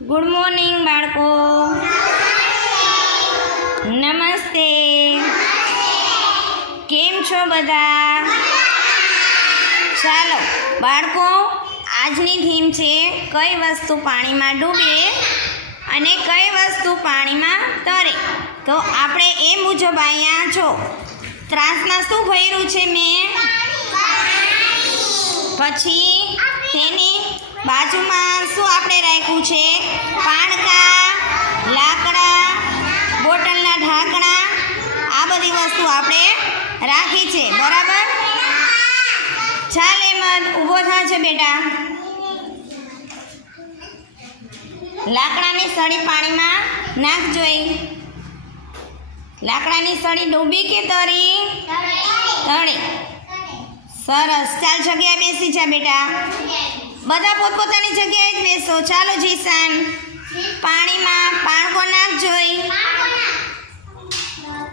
Good morning બાળકો. નમસ્તે. કેમ છો બધા? ચાલો, બાળકો, આજની થીમ છે, કઈ વસ્તુ પાણીમાં ડૂબે અને કઈ વસ્તુ પાણીમાં તરે? તો આપણે એ મુજબ અહીંયા જો ત્રાસમાં શું ભર્યું છે મેં? પછી તેની બાજુમાં શું આપણે રાખ્યું છે? વસ્તુ આપણે રાખી છે, બરાબર? ચાલ એમદ ઊભો થા છે બેટા. લાકડાની સળી પાણીમાં નાખ જોઈ. લાકડાની સળી ડૂબી કે તરી? તળી સરસ. ચાલ જગ્યાએ બેસી જા બેટા. બધા પોતપોતાની જગ્યાએ જ બેસો. ચાલો જીસાન. પાણીમાં પાણકો નાખ જોઈ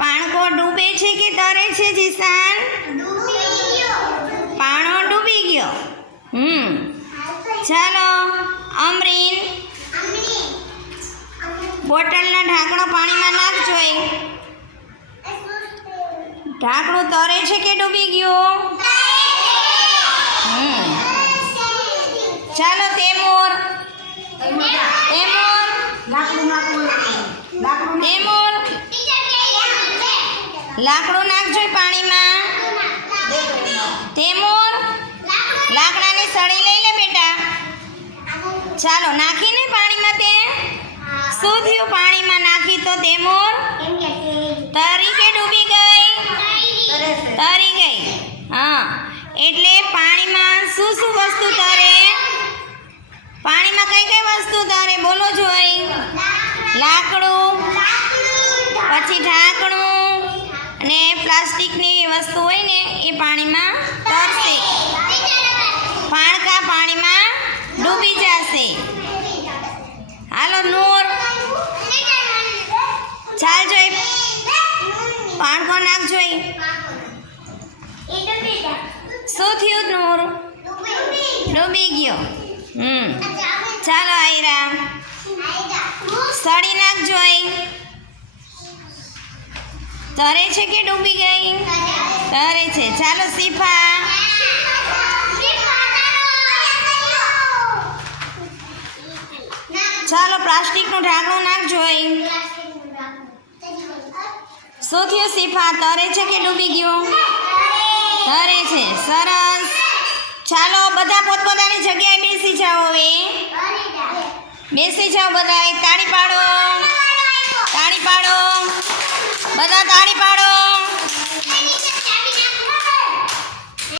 પાણકો ડૂબે તરે છે જીસાન? પાણો ડૂબી ગયો. હમ. ચાલો અમરીન. બોટલના ઢાંકણો પાણીમાં નાખ જોઈ ઢાંકણું તરે છે કે ડૂબી ગયું? ચાલો તેમોર. તેમોર. તેમોર. લાકડું નાખજો પાણીમાં. તેમોર લાકડાની સળી લઈ લે બેટા. ચાલો, નાખીને પાણીમાં તે શું થયું પાણીમાં નાખી તો તેમોર તરી કે ડૂબી ગઈ. તરી ગઈ. હા, એટલે પાણીમાં શું શું વસ્તુ તરે? પાણીમાં કઈ કઈ વસ્તુ તરે? બોલો જોઈ. લાકડું. પછી ઢાંકણું. અને પ્લાસ્ટિકની વસ્તુ હોય ને, એ પાણીમાં તરશે પાણકા પાણીમાં ડૂબી જશે. હાલો, નૂર. ચાલ જોઈ. પાણકો નાખ જોઈ. શું થયું, નૂર? ડૂબી ગયો. હમ. ચાલો, આયરા. સડી નાખ જોઈ. તરે છે કે ડૂબી ગઈ? તરે છે. ચાલો, સીફા. ચાલો, પ્લાસ્ટિકનું ઢાંકણું નાખ જોઈ શું થયું, સીફા? તરે છે કે ડૂબી ગયું? તરે છે. સરસ. ચાલો, બધા પોતપોતાની જગ્યાએ બેસી જાઓ હવે. બેસી જાઓ બધા. તાળી પાડો. તાળી પાડો. બધા તાળી પાડો.